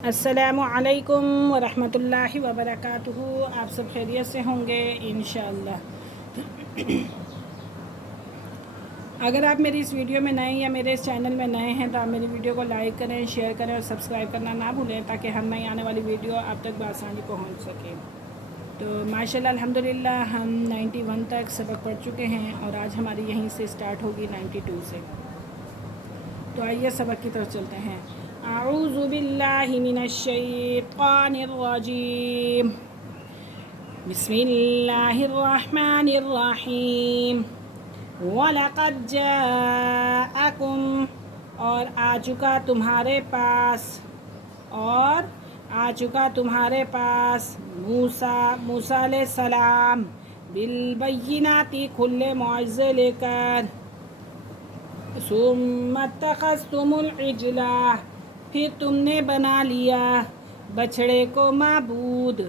السلام علیکم ورحمۃ اللہ وبرکاتہ۔ آپ سب خیریت سے ہوں گے انشاءاللہ۔ اگر آپ میری اس ویڈیو میں نئے یا میرے اس چینل میں نئے ہیں تو آپ میری ویڈیو کو لائک کریں، شیئر کریں اور سبسکرائب کرنا نہ بھولیں تاکہ ہر نئی آنے والی ویڈیو آپ تک بآسانی پہنچ سکے۔ تو ماشاءاللہ الحمدللہ ہم 91 تک سبق پڑھ چکے ہیں اور آج ہماری یہیں سے سٹارٹ ہوگی 92 سے۔ تو آئیے سبق کی طرف چلتے ہیں۔ اعوذ باللہ من الشیطان الرجیم، بسم اللہ الرحمن الرحیم۔ وَلَقَدْ جَاءَكُمْ، اور آ چکا تمہارے پاس، موسیٰ علیہ السلام، بالبینات، کھلے معجزے لے کر۔ ثم اتخذتم العجل، پھر تم نے بنا لیا بچھڑے کو معبود۔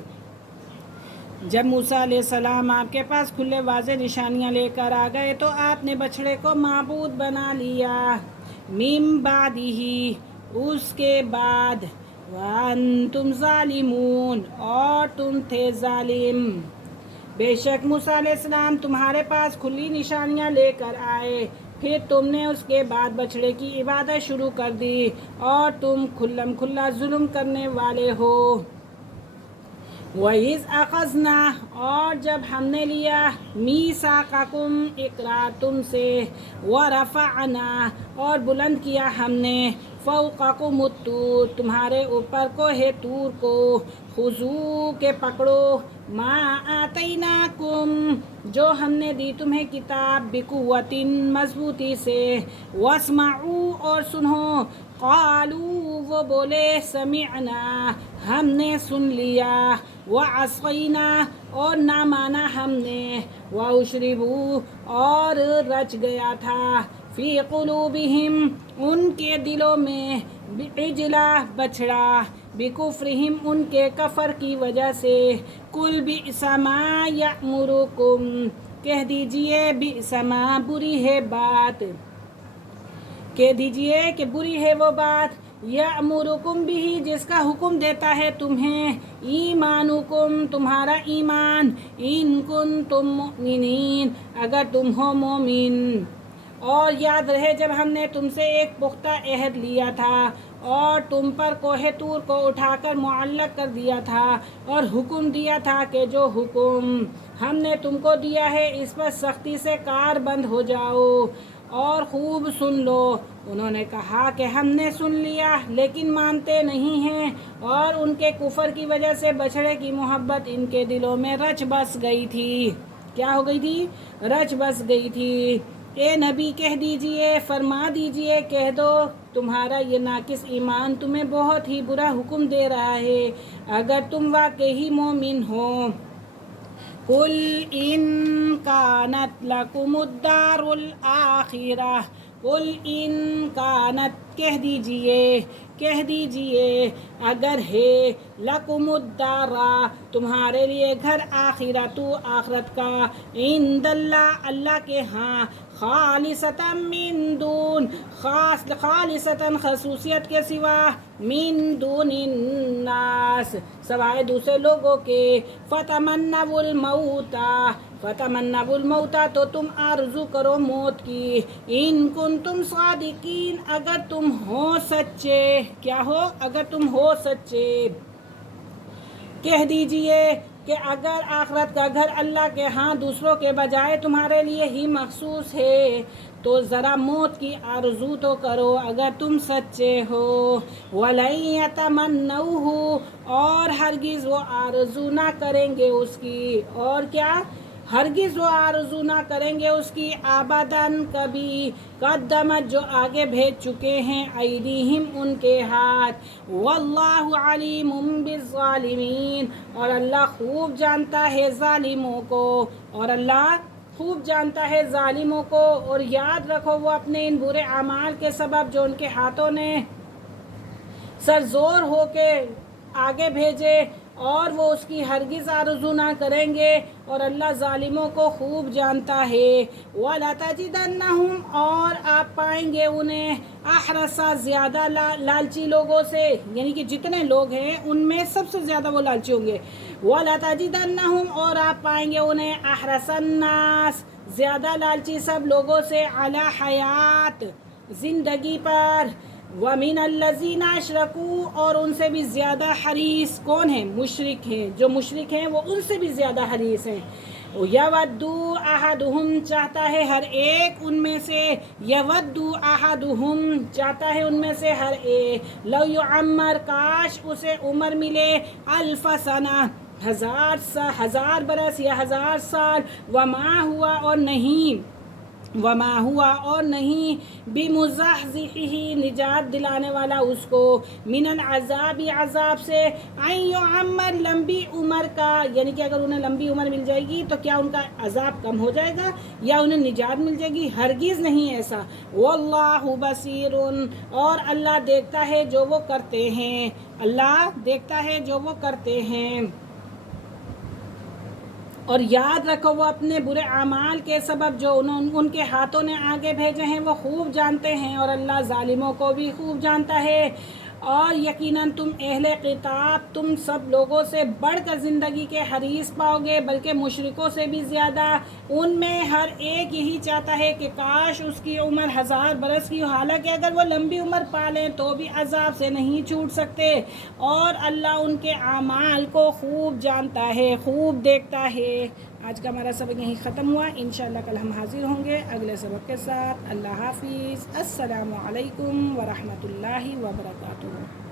جب موسیٰ علیہ السلام آپ کے پاس کھلے واضح نشانیاں لے کر آ گئے تو آپ نے بچھڑے کو معبود بنا لیا۔ من بعدہ، اس کے بعد، وانتم ظالمون، اور تم تھے ظالم۔ بے شک موسیٰ علیہ السلام تمہارے پاس کھلی نشانیاں لے کر آئے، پھر تم نے اس کے بعد بچھڑے کی عبادت شروع کر دی اور تم کھلم کھلا ظلم کرنے والے ہو۔ وَإِذْ أَخَذْنَا، اور جب ہم نے لیا، مِيثَاقَكُمْ، اقرار تم سے، وَرَفَعْنَا، اور بلند کیا ہم نے، فَوْقَكُمُ الطُّورَ، تمہارے اوپر کوہ طور کو، خُذُوا، کہ پکڑو، مَا آتَيْنَاكُمْ، جو ہم نے دی تمہیں کتاب، بِقُوَّةٍ، مضبوطی سے، وَاسْمَعُوا، اور سنو، قالوا، وہ بولے، سمعنا، ہم نے سن لیا، وعصینا، اور نہ مانا ہم نے، واشربوا، اور رچ گیا تھا، فی قلوبہم، ان کے دلوں میں، عجلا، بچھڑا، بکفرہم، ان کے کفر کی وجہ سے، قل بئس ما یأمرکم، کہہ دیجئے، بئس ما، بری ہے بات، کہہ دیجئے کہ بری ہے وہ بات، یأمرکم بہ، جس کا حکم دیتا ہے تمہیں، ایمانکم، تمہارا ایمان، ان کنتم مؤمنین، اگر تم ہو مومن۔ اور یاد رہے جب ہم نے تم سے ایک پختہ عہد لیا تھا اور تم پر کوہ طور کو اٹھا کر معلق کر دیا تھا اور حکم دیا تھا کہ جو حکم ہم نے تم کو دیا ہے اس پر سختی سے کار بند ہو جاؤ اور خوب سن لو۔ انہوں نے کہا کہ ہم نے سن لیا لیکن مانتے نہیں ہیں، اور ان کے کفر کی وجہ سے بچھڑے کی محبت ان کے دلوں میں رچ بس گئی تھی۔ کیا ہو گئی تھی؟ رچ بس گئی تھی۔ اے نبی کہہ دیجئے، فرما دیجئے، کہہ دو، تمہارا یہ ناقص ایمان تمہیں بہت ہی برا حکم دے رہا ہے اگر تم واقعی مومن ہو۔ قل ان کانت لکم الدار الآخرہ، قل ان کانت، کہہ دیجئے اگر ہے، لکم الدار، تمہارے لیے گھر، آخرت، آخرت کا، عند اللہ، اللہ کے ہاں، خالصتا من دون، خالصتا، خصوصیت کے سوا، من دون الناس، سوائے دوسرے لوگوں کے، فتمنوا الموت، تو تم آرزو کرو موت کی، ان کنتم صادقین، اگر تم ہو سچے، کیا ہو؟ اگر تم ہو سچے۔ کہہ دیجئے کہ اگر آخرت کا گھر اللہ کے ہاں دوسروں کے بجائے تمہارے لیے ہی مخصوص ہے تو ذرا موت کی آرزو تو کرو اگر تم سچے ہو۔ وَلَن يَتَمَنَّوْهُ، اور ہرگز وہ آرزو نہ کریں گے اس کی، اور کیا؟ ہرگز وہ آرزو نہ کریں گے اس کی، ابداً، کبھی، قدمت، جو آگے بھیج چکے ہیں، ایدیہم، ان کے ہاتھ، واللہ علیم بالظالمین، اور اللہ خوب جانتا ہے ظالموں کو، اور اللہ خوب جانتا ہے ظالموں کو۔ اور یاد رکھو وہ اپنے ان برے اعمال کے سبب جو ان کے ہاتھوں نے سرزور ہو کے آگے بھیجے اور وہ اس کی ہرگز آرزو نہ کریں گے، اور اللہ ظالموں کو خوب جانتا ہے۔ وَلَتَجِدَنَّهُمْ اور آپ پائیں گے انہیں احرصا زیادہ لالچی لوگوں سے، یعنی کہ جتنے لوگ ہیں ان میں سب سے زیادہ وہ لالچی ہوں گے۔ وَلَتَجِدَنَّهُمْ اور آپ پائیں گے انہیں احرص الناس زیادہ لالچی سب لوگوں سے علی حیات زندگی پر، وَمِنَ الَّذِينَ أَشْرَكُوا اور ان سے بھی زیادہ حریص کون ہیں؟ مشرک ہیں، جو مشرک ہیں وہ ان سے بھی زیادہ حریص ہیں۔ یودو احدہم چاہتا ہے ہر ایک ان میں سے، یودو احدہم چاہتا ہے ان میں سے ہر ایک، لو یعمر کاش اسے عمر ملے، الف سنہ ہزار برس یا 1000 سال، وما ہوا اور نہیں بمزحزحہ نجات دلانے والا اس کو، من العذاب عذاب سے، ان یعمر لمبی عمر کا، یعنی کہ اگر انہیں لمبی عمر مل جائے گی تو کیا ان کا عذاب کم ہو جائے گا یا انہیں نجات مل جائے گی؟ ہرگز نہیں ایسا۔ واللہ بصیر اور اللہ دیکھتا ہے جو وہ کرتے ہیں، اللہ دیکھتا ہے جو وہ کرتے ہیں۔ اور یاد رکھو وہ اپنے برے اعمال کے سبب جو ان کے ہاتھوں نے آگے بھیجے ہیں وہ خوب جانتے ہیں، اور اللہ ظالموں کو بھی خوب جانتا ہے۔ اور یقیناً تم اہل کتاب تم سب لوگوں سے بڑھ کر زندگی کے حریص پاؤ گے، بلکہ مشرکوں سے بھی زیادہ۔ ان میں ہر ایک یہی چاہتا ہے کہ کاش اس کی عمر 1000 برس کی ہو، حالانکہ اگر وہ لمبی عمر پا لیں تو بھی عذاب سے نہیں چھوٹ سکتے، اور اللہ ان کے اعمال کو خوب جانتا ہے، خوب دیکھتا ہے۔ آج کا ہمارا سبق یہیں ختم ہوا، انشاءاللہ کل ہم حاضر ہوں گے اگلے سبق کے ساتھ۔ اللہ حافظ، السلام علیکم ورحمۃ اللہ وبرکاتہ۔